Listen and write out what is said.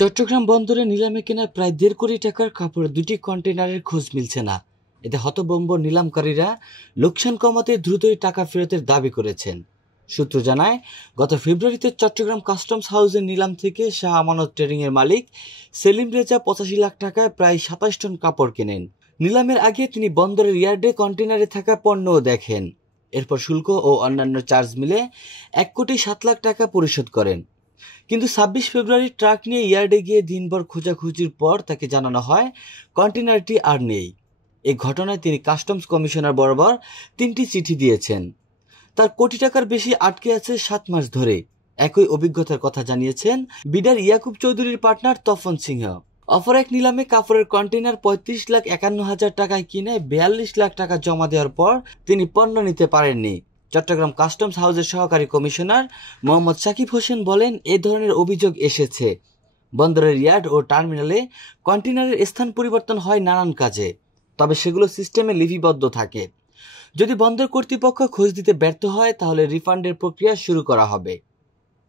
চট্টগ্রাম বন্দরে নিলামে কেনা প্রায় ১.৫ কোটি টাকার কাপড়ের ২টি কন্টেইনারের খোঁজ মিলছে না। এতে হতভম্ব নিলামকারীরা লোকসান কমাতে দ্রুতই টাকা ফেরতের দাবি করেছেন। সূত্র জানায়, গত ফেব্রুয়ারিতে চট্টগ্রাম কাস্টমস হাউসের নিলাম থেকে শাহ আমানত ট্রেডিংয়ের মালিক সেলিম রেজা ৮৫ লাখ টাকায় প্রায় ২৭ টন কাপড় কেনেন। নিলামের আগে তিনি বন্দরের ইয়ার্ডে কন্টেইনারে থাকা পণ্যও দেখেন। এরপর শুল্ক ও অন্যান্য চার্জ মিলে ১.৭ কোটি টাকা পরিশোধ করেন। কিন্তু ২৬ ফেব্রুয়ারি ট্রাক নিয়ে ইয়ার্ডে গিয়ে দিনভর খোঁজাখুঁজির পর তাকে জানানো হয় কন্টেইনারটি আর নেই। এই ঘটনায় তিনি কাস্টমস কমিশনার বরাবর ৩টি চিঠি দিয়েছেন। তার কোটি টাকার বেশি আটকে আছে ৭ মাস ধরে। একই অভিজ্ঞতার কথা জানিয়েছেন বিডার ইয়াকুব চৌধুরীর পার্টনার তপন সিংহ। অপর এক নিলামে কাপড়ের কন্টেইনার ৩৫,৫১,০০০ টাকায় কিনে ৪২ লাখ টাকা জমা দেওয়ার পর তিনি পণ্য নিতে পারেননি। চট্টগ্রাম কাস্টমস হাউসের সহকারী কমিশনার মোহাম্মদ সাকিব হোসেন বলেন, এ ধরনের অভিযোগ এসেছে। বন্দরের ইয়ার্ড ও টার্মিনালে কন্টেইনারের স্থান পরিবর্তন হয় নানান কাজে, তবে সেগুলো সিস্টেমে লিপিবদ্ধ থাকে। যদি বন্দর কর্তৃপক্ষ খোঁজ দিতে ব্যর্থ হয় তাহলে রিফান্ডের প্রক্রিয়া শুরু করা হবে।